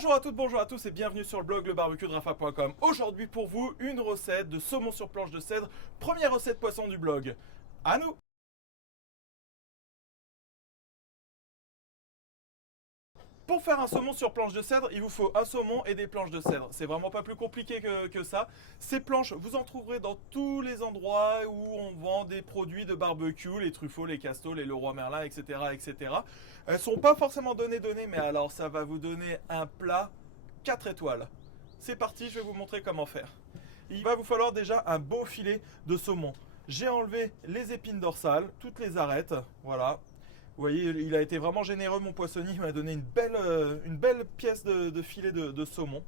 Bonjour à toutes, bonjour à tous et bienvenue sur le blog lebarbecuedrafa.com. Aujourd'hui pour vous, une recette de saumon sur planche de cèdre, première recette poisson du blog. À nous! Pour faire un saumon sur planche de cèdre, il vous faut un saumon et des planches de cèdre. C'est vraiment pas plus compliqué que ça. Ces planches, vous en trouverez dans tous les endroits où on vend des produits de barbecue, les Truffaut, les Casto, les Leroy Merlin, etc., etc. Elles sont pas forcément données, mais alors ça va vous donner un plat 4 étoiles. C'est parti, je vais vous montrer comment faire. Il va vous falloir déjà un beau filet de saumon. J'ai enlevé les épines dorsales, toutes les arêtes, voilà. Vous voyez, il a été vraiment généreux, mon poissonnier. Il m'a donné une belle pièce de filet de saumon.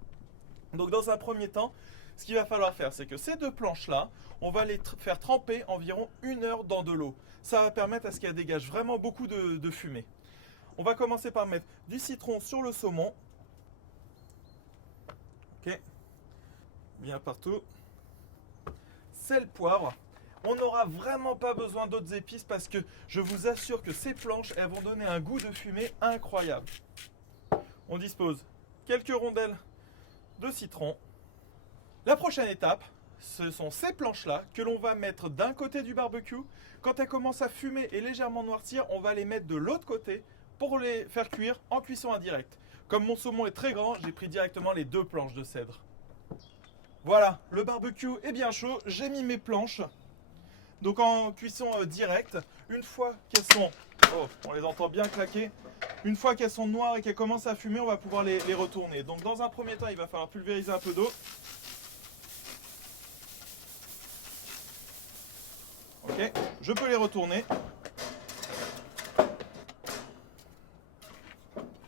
Donc dans un premier temps, ce qu'il va falloir faire, c'est que ces deux planches-là, on va les faire tremper environ 1 heure dans de l'eau. Ça va permettre à ce qu'elles dégagent vraiment beaucoup de fumée. On va commencer par mettre du citron sur le saumon. Ok, bien partout. Sel, poivre. On n'aura vraiment pas besoin d'autres épices parce que je vous assure que ces planches, elles vont donner un goût de fumée incroyable. On dispose quelques rondelles de citron. La prochaine étape, ce sont ces planches-là que l'on va mettre d'un côté du barbecue. Quand elles commencent à fumer et légèrement noircir, on va les mettre de l'autre côté pour les faire cuire en cuisson indirecte. Comme mon saumon est très grand, j'ai pris directement les deux planches de cèdre. Voilà, le barbecue est bien chaud. J'ai mis mes planches. Donc en cuisson directe, une fois qu'elles sont, oh, on les entend bien claquer, une fois qu'elles sont noires et qu'elles commencent à fumer, on va pouvoir les retourner. Donc dans un premier temps, il va falloir pulvériser un peu d'eau. Ok, je peux les retourner.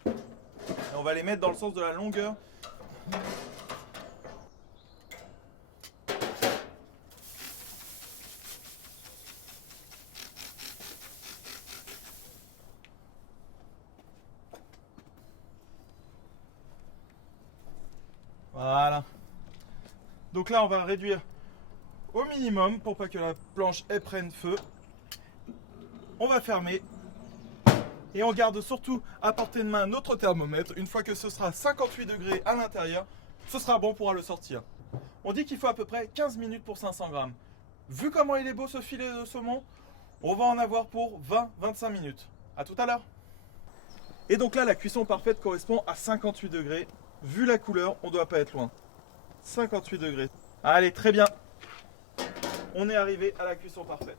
Et on va les mettre dans le sens de la longueur. Voilà. Donc là, on va réduire au minimum pour pas que la planche elle prenne feu. On va fermer. Et on garde surtout à portée de main notre thermomètre. Une fois que ce sera 58 degrés à l'intérieur, ce sera bon, on pourra le sortir. On dit qu'il faut à peu près 15 minutes pour 500 grammes. Vu comment il est beau ce filet de saumon, on va en avoir pour 20-25 minutes. A tout à l'heure. Et donc là, la cuisson parfaite correspond à 58 degrés. Vu la couleur, on ne doit pas être loin. 58 degrés. Allez, très bien. On est arrivé à la cuisson parfaite.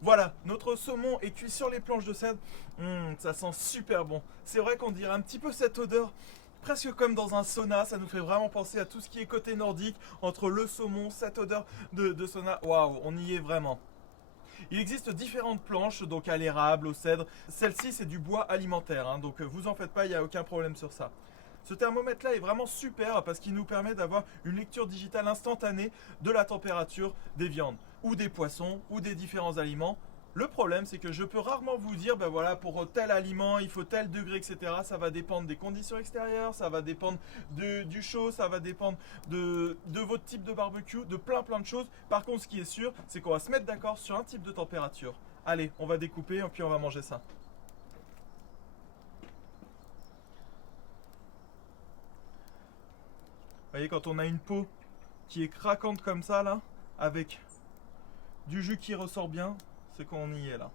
Voilà, notre saumon est cuit sur les planches de cèdre. Ça sent super bon. C'est vrai qu'on dirait un petit peu cette odeur, presque comme dans un sauna. Ça nous fait vraiment penser à tout ce qui est côté nordique, entre le saumon, cette odeur de sauna. Waouh, on y est vraiment. Il existe différentes planches, donc à l'érable, au cèdre. Celle-ci, c'est du bois alimentaire, hein, donc vous en faites pas, il n'y a aucun problème sur ça. Ce thermomètre-là est vraiment super parce qu'il nous permet d'avoir une lecture digitale instantanée de la température des viandes, ou des poissons, ou des différents aliments. Le problème, c'est que je peux rarement vous dire, ben voilà, pour tel aliment, il faut tel degré, etc. Ça va dépendre des conditions extérieures, ça va dépendre du chaud, ça va dépendre de votre type de barbecue, de plein de choses. Par contre, ce qui est sûr, c'est qu'on va se mettre d'accord sur un type de température. Allez, on va découper et puis on va manger ça. Vous voyez, quand on a une peau qui est craquante comme ça, là, avec du jus qui ressort bien, c'est qu'on y est là.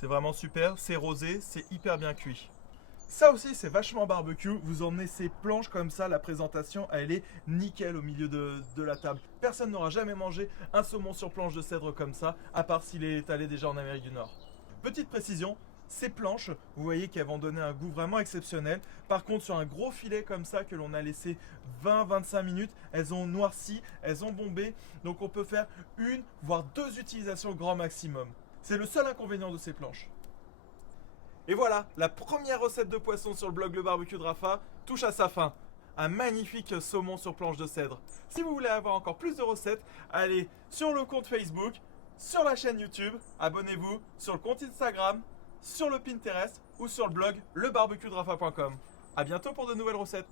C'est vraiment super, c'est rosé, c'est hyper bien cuit. Ça aussi, c'est vachement barbecue. Vous emmenez ces planches comme ça, la présentation, elle est nickel au milieu de la table. Personne n'aura jamais mangé un saumon sur planche de cèdre comme ça, à part s'il est allé déjà en Amérique du Nord. Petite précision, ces planches, vous voyez qu'elles vont donner un goût vraiment exceptionnel. Par contre, sur un gros filet comme ça que l'on a laissé 20-25 minutes, elles ont noirci, elles ont bombé. Donc on peut faire une, voire 2 utilisations au grand maximum. C'est le seul inconvénient de ces planches. Et voilà, la première recette de poisson sur le blog Le Barbecue de Rafa touche à sa fin. Un magnifique saumon sur planche de cèdre. Si vous voulez avoir encore plus de recettes, allez sur le compte Facebook, sur la chaîne YouTube, abonnez-vous, sur le compte Instagram, sur le Pinterest ou sur le blog lebarbecuedrafa.com. A bientôt pour de nouvelles recettes.